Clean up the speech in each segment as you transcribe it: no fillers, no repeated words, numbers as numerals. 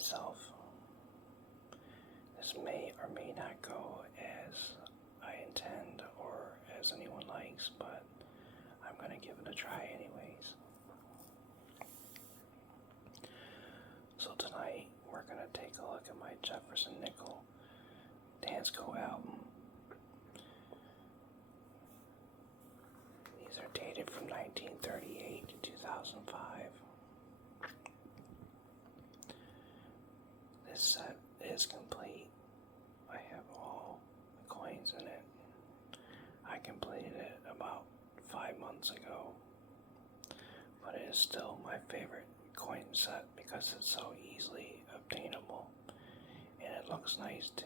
myself. This may or may not go as I intend or as anyone likes, but I'm going to give it a try anyways. So tonight we're going to take a look at my Jefferson Nickel Dance Go album. These are dated from 1938 to 2005. This set is complete. I have all the coins in it. I completed it about 5 months ago, but it is still my favorite coin set because it's so easily obtainable and it looks nice too.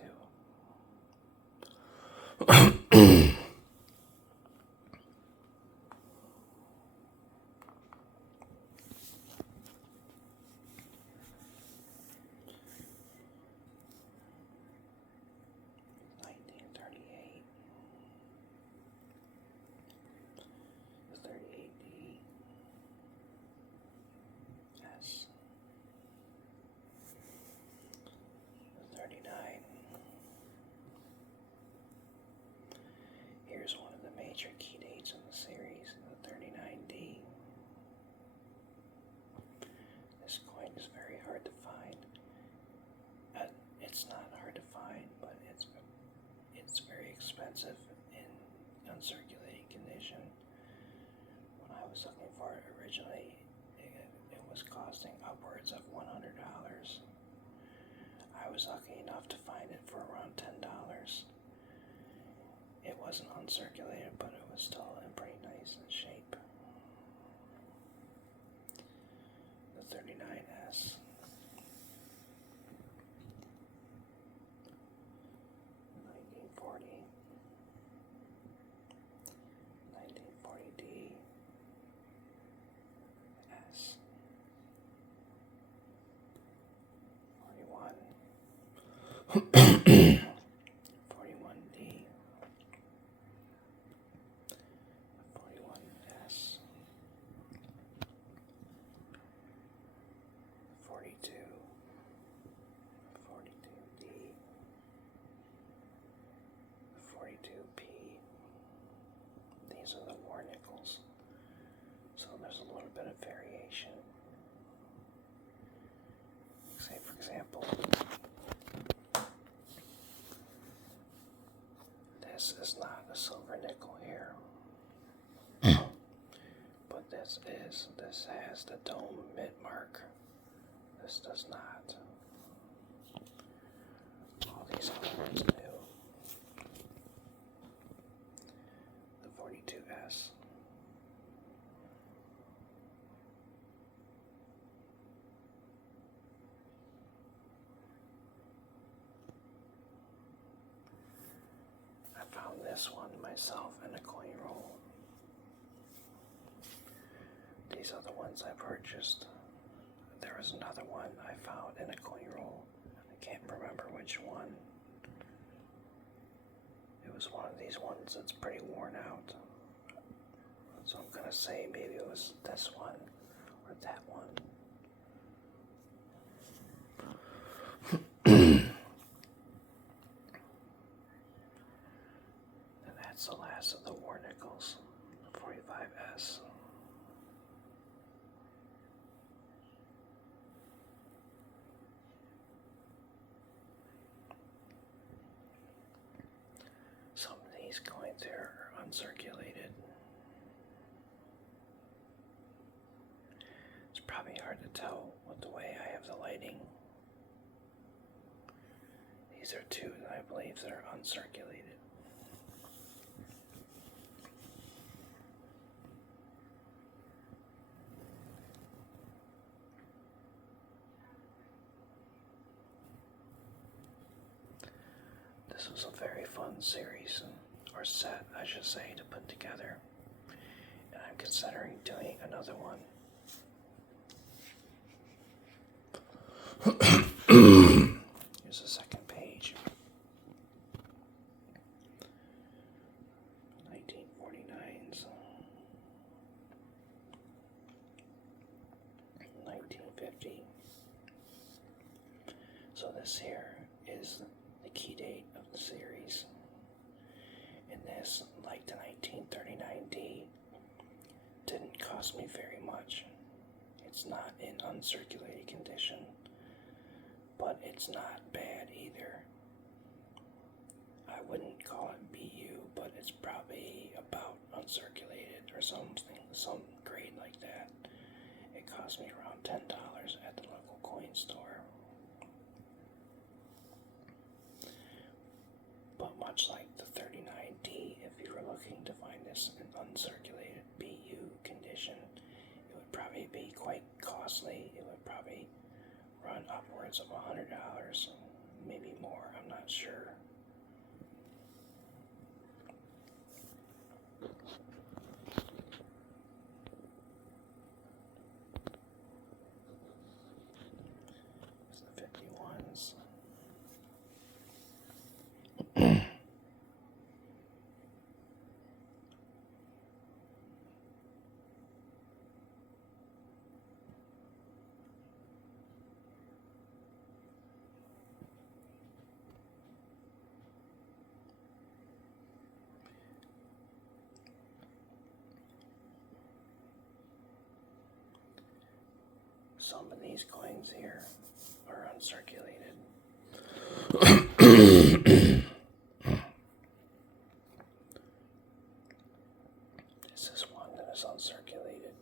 Here's one of the major key dates in the series, the 39D. This coin is very hard to find. It's not hard to find, but it's very expensive in uncirculating condition. When I was looking for it originally, it was costing upwards of $100. I was lucky enough to find it for around $10. It wasn't uncirculated, but it was still in pretty nice shape. The 39S. 1940. 1940D. S. 41. 41D. 41S. 42. 42D. 42P. These are the war nickels, so there's a little bit of variation. Say, for example, this is not a silver nickel here, but this has the dome mint mark. This does not. All these other ones do. The 42S. I found this one myself in a coin roll. These are the ones I purchased. There was another one I found in a coin roll. I can't remember which one. It was one of these ones that's pretty worn out. So I'm gonna say maybe it was this one or that one. And that's the last of the war nickels, 45S. Some of these coins here are uncirculated. It's probably hard to tell with the way I have the lighting. These are two that I believe that are uncirculated. This was a very fun series, or set, I should say, to put together, and I'm considering doing another one. Here's the second page. 1949s. 1950. is the key date of the series. And this, like the 1939D, didn't cost me very much. It's not in uncirculated condition, but it's not bad either. I wouldn't call it BU, but it's probably about uncirculated or something, some grade like that. It cost me around $10 at the local coin store. But much like the 39D, if you were looking to find this in uncirculated BU condition, it would probably be quite costly. It would probably run upwards of $100, maybe more, I'm not sure. It's the 51s. Some of these coins here are uncirculated. This is one that is uncirculated,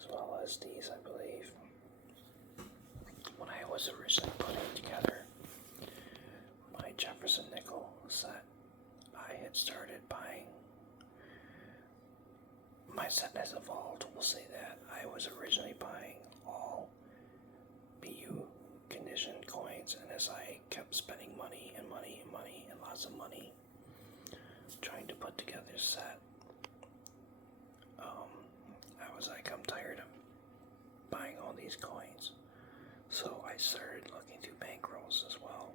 as well as these, I believe. When I was originally putting together my Jefferson nickel set, I had started buying. My set has evolved, we'll say that. I was originally buying all BU conditioned coins, and as I kept spending money and money and money and lots of money trying to put together a set, I was like, I'm tired of buying all these coins. So I started looking through bankrolls as well.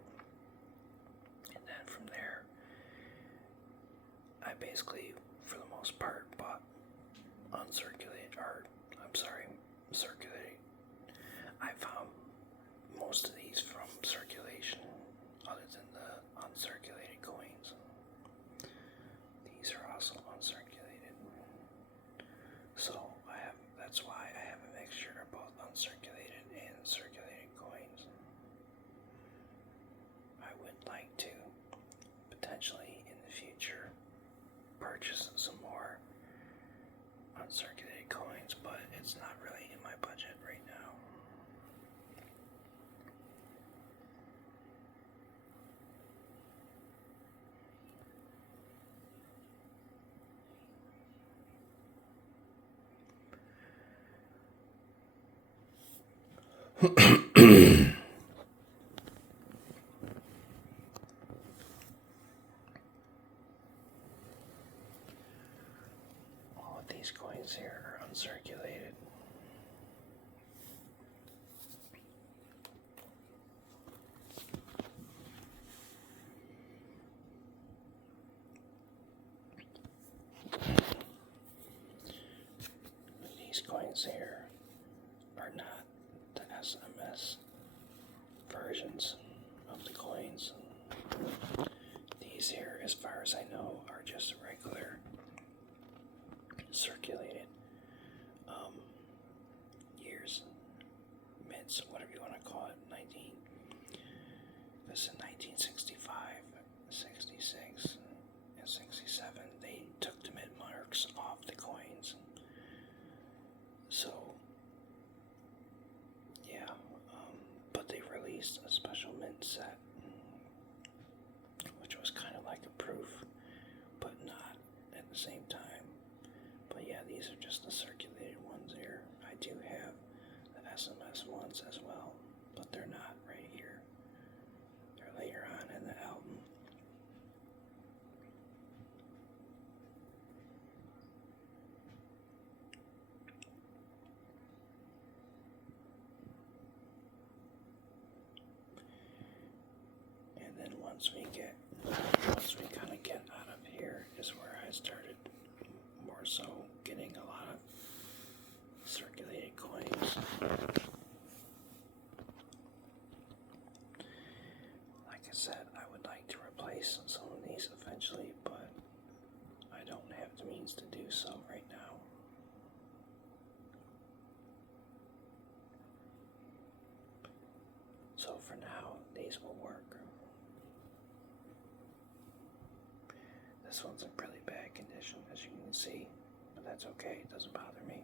And then from there, I basically, for the most part, bought circulating. I found most of these from circulation, other than the uncirculated coins. These are also uncirculated. So that's why I have a mixture of both uncirculated and circulated coins. I would like to potentially in the future purchase some more uncirculated coins, but it's not really in my budget right now. All of these coins here are uncirculated. These coins here are not the SMS versions of the coins. These here, as far as I know, are just regular circulated years, mints, whatever you want to call it. This in 1965, 66, and 67, they took the mint marks off the coins. So, yeah, but they released a special mint set, which was kind of like a proof, but not at the same time. But yeah, these are just the circulated ones here. I do have the SMS ones as well, but they're not right here. They're later on in the album. And then once we kind of get out of here is where I started more so getting a lot of circulated coins. I said, I would like to replace some of these eventually, but I don't have the means to do so right now. So for now, these will work. This one's in really bad condition, as you can see, but that's okay, it doesn't bother me.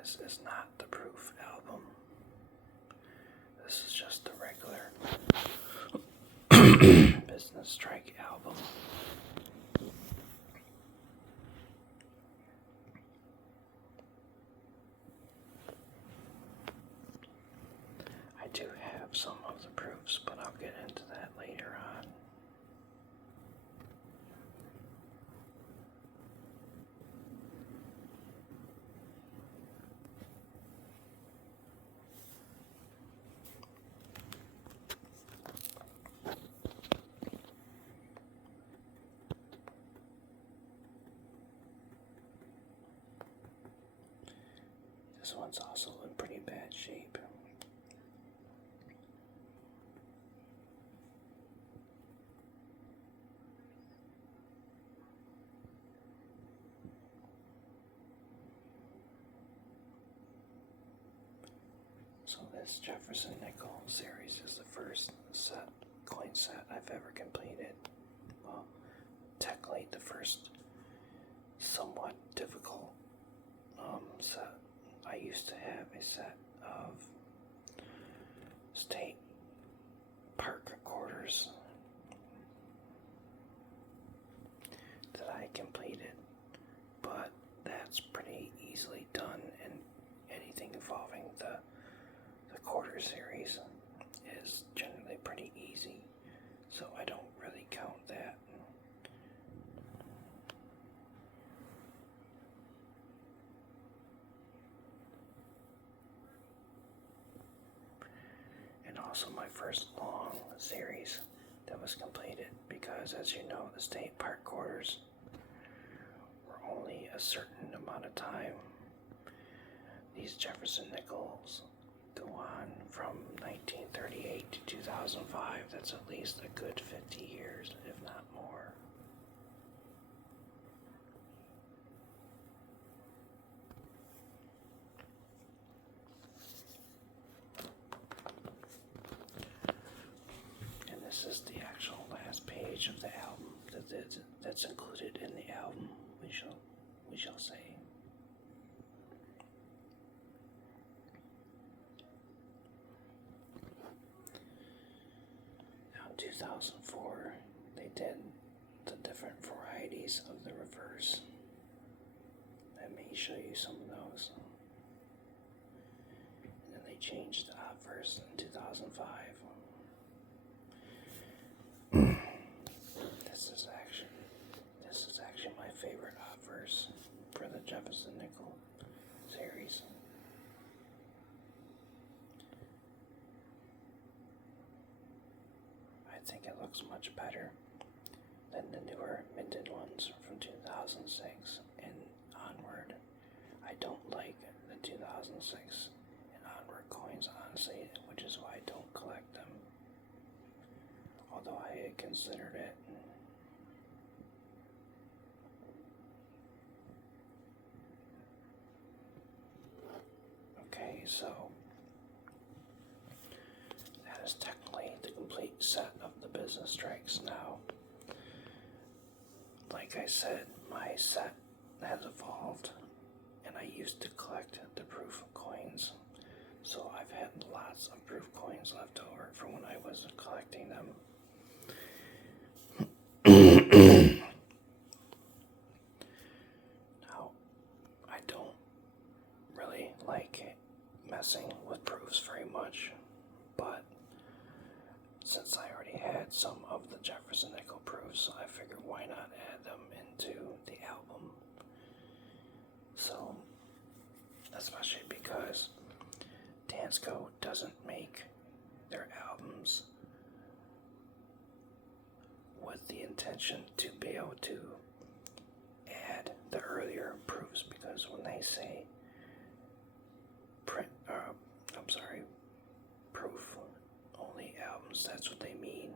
This is not the proof album. This is just the regular Business Strike album. I do have some of the proofs, but I'll get into that later on. This one's also in pretty bad shape. So this Jefferson nickel series is the first coin set I've ever completed. Well, technically the first somewhat difficult set. I used to have a set of state park quarters that I completed, but that's pretty easily done, and anything involving the quarter series is generally pretty easy, so I don't really count that. And also my first long series that was completed, because as you know, the state park quarters were only a certain amount of time. These Jefferson nickels go on from 1938 to 2005. That's at least a good 50 years, if not more. And this is the actual last page of the album that's included in the album, we shall say. In 2004, they did the different varieties of the reverse. Let me show you some of those. And then they changed the obverse in 2005. This is actually my favorite obverse for the Jefferson nickel series. I think it looks much better than the newer minted ones from 2006 and onward. I don't like the 2006 and onward coins, honestly, which is why I don't collect them. Although I had considered it. Okay, so that is technically the complete set of the business strikes now. Like I said, my set has evolved, and I used to collect the proof coins, so I've had lots of proof coins left over from when I was collecting them. Now, I don't really like messing with proofs very much, but since I already had some of the Jefferson nickel proofs, I figured why not add them into the album. So, especially because Dansco doesn't make their albums with the intention to be able to add the earlier proofs, because when they say proof only albums, that's what they mean.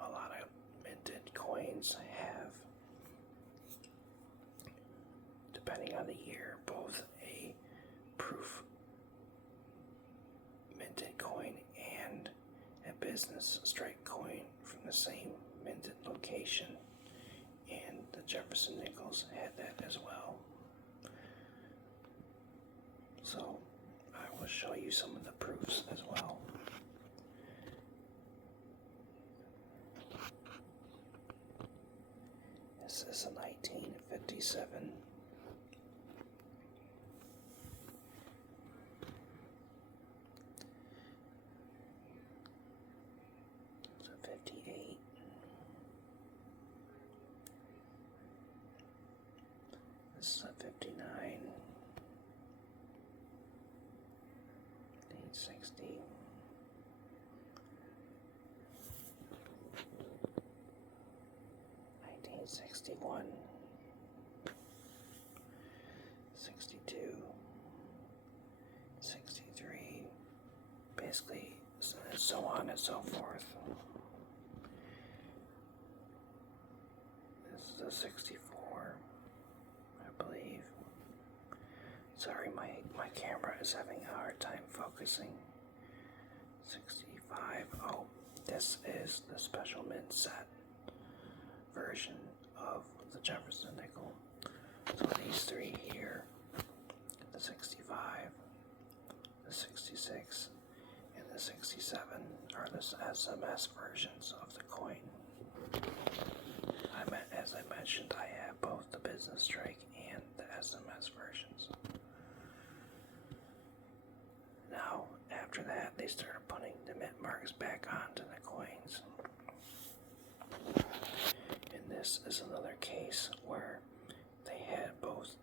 A lot of minted coins have, depending on the year, both a proof minted coin and a business strike coin from the same minted location, and the Jefferson nickels had that as well. So I will show you some of the proofs as well. This is a 1957. It's a 58. This is a 59. 1960. 1961. 62. 63. Basically, so on and so forth. This is a 64, I believe. Sorry, my camera is having a hard time focusing. 65. Oh, this is the special mint set version of the Jefferson nickel. So these three here, the 65, the 66, and the 67 are the SMS versions of the coin. As I mentioned, I have both the business strike and the SMS versions. Now, after that, they started putting the mint marks back onto the coins. And this is another case where they had both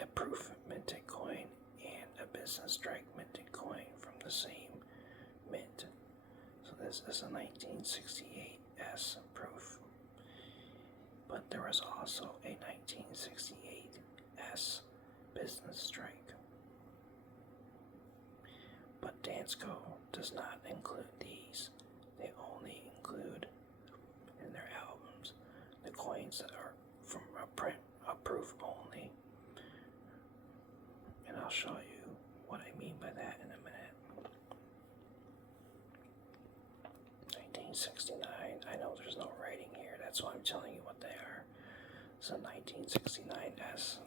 a proof minted coin and a business strike minted coin from the same mint. So this is a 1968S proof. But there was also a 1968S business strike. But Dansko does not include these. They only include in their albums the coins that are from a proof only. And I'll show you what I mean by that in a minute. 1969. I know there's no writing here. That's why I'm telling you what they are. It's a 1969S.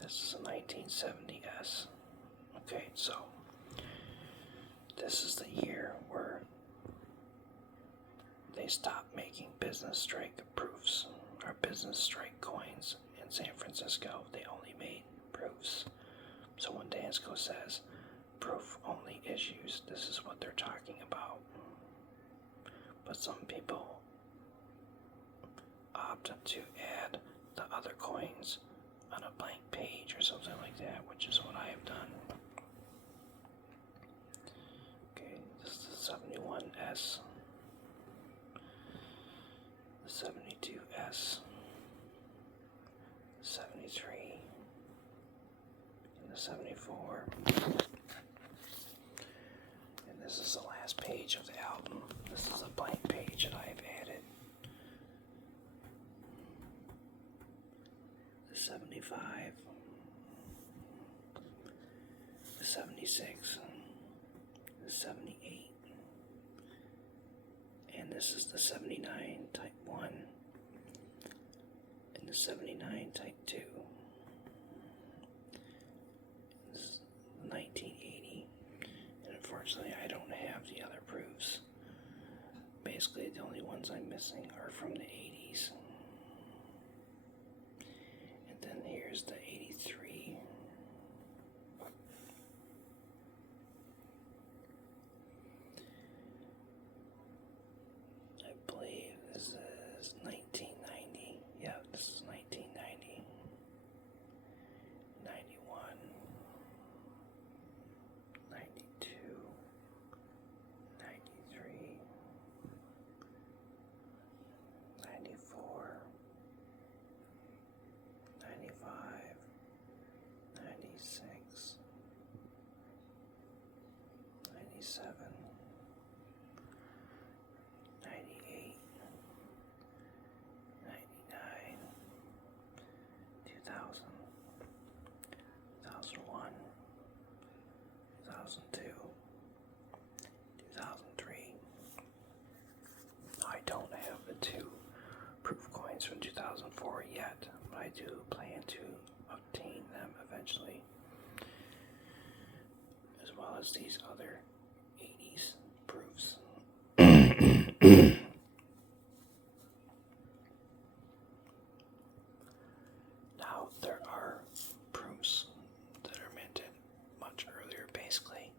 This is a 1970S. Okay, so this is the year where they stopped making business strike proofs or business strike coins in San Francisco. They only made proofs. So when Dansko says proof only issues, this is what they're talking about. But some people opt to add the other coins on a blank page or something like that, which is what I have done. Okay, this is the 71S, the 72S, the 73, and the 74. And this is the last page of the album. This is a blank page that I have added. The 75, the 76, the 78, and this is the 79 type 1, and the 79 type 2. This is 1980, and unfortunately I don't have the other proofs. Basically the only ones I'm missing are from the 80s. And then here's the 83. I believe this is 1990. Yeah, this is 1990. 91. 92. 97, 98, 99, 2000, 2001, 2002, 2003. I don't have the two proof coins from 2004 yet, but I do plan to obtain them eventually, as well as these other 80s proofs. Now, there are proofs that are minted much earlier, basically.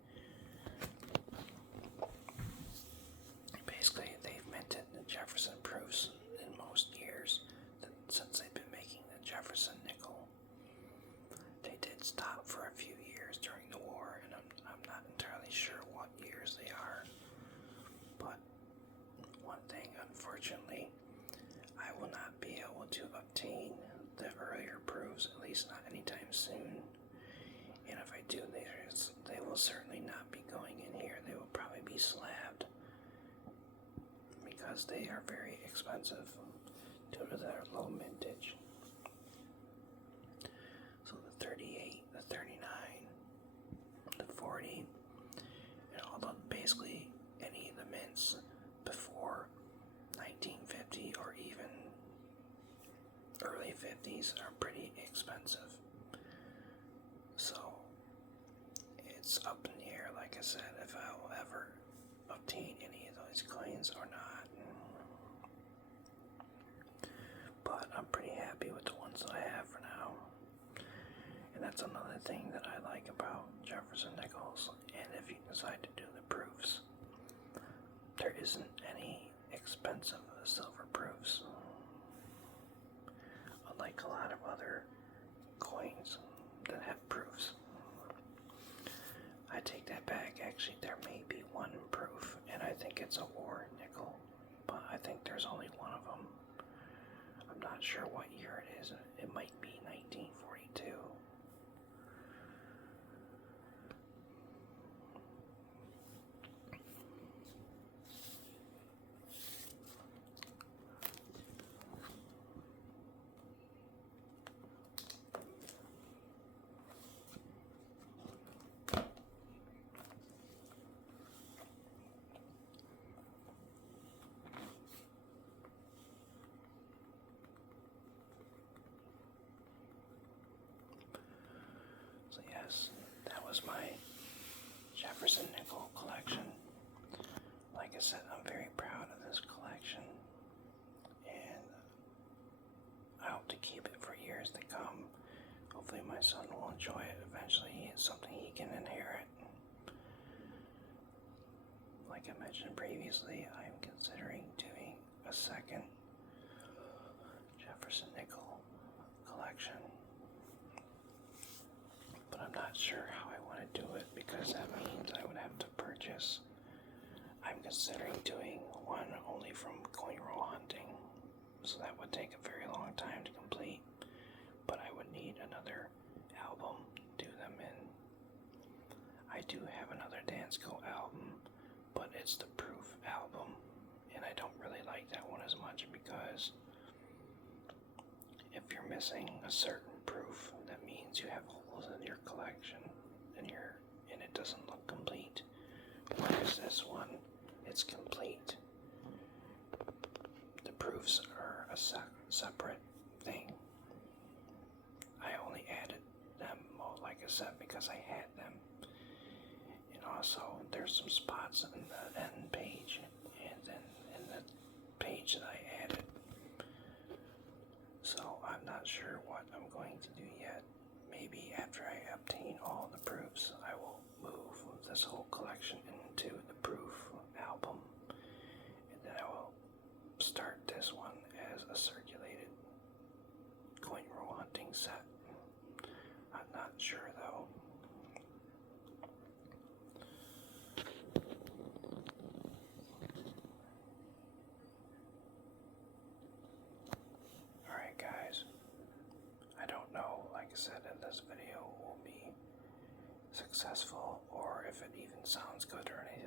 They've minted the Jefferson proofs in most years since they've been making the Jefferson nickel. They did stop for a few years during the war, and I'm not entirely sure what years they are. But one thing, unfortunately, I will not be able to obtain the earlier proofs, at least not anytime soon. And if I do, they will certainly not be going in here. They will probably be slabbed, because they are very expensive due to their low mintage. So the 38, the 39, the 40, and all the, basically any of the mints before 1950 or even early 50s are pretty expensive. So it's up in the air, like I said, if I will ever obtain any of those coins or not. But I'm pretty happy with the ones that I have for now. And that's another thing that I like about Jefferson nickels. And if you decide to do the proofs, there isn't any expensive silver proofs, unlike a lot of other coins that have proofs. I take that back. Actually, there may be one proof, and I think it's a war nickel, but I think there's only one of them. I'm not sure what year it is. It might be 1942. So yes, that was my Jefferson nickel collection. Like I said, I'm very proud of this collection, and I hope to keep it for years to come. Hopefully my son will enjoy it eventually. It's something he can inherit. Like I mentioned previously, I'm considering doing a second Jefferson nickel collection. But I'm not sure how I want to do it, because that means I would have to purchase. I'm considering doing one only from coin roll hunting, so that would take a very long time to complete, but I would need another album to do them in. I do have another Dansko album, but it's the proof album, and I don't really like that one as much, because if you're missing a certain proof, that means you have holes in your collection, and it doesn't look complete. Whereas this one, it's complete. The proofs are a separate thing. I only added them, like I said, because I had them. And also, there's some spots in the end page, and then in the page that I added. So I'm not sure what I'm going to do yet. Maybe after I obtain all the proofs, I will move this whole collection into the proof album, and then I will start this one as a circulated coin roll hunting set. I'm not sure though. Alright guys, I don't know, like I said, if this video will be successful or if it even sounds good or anything.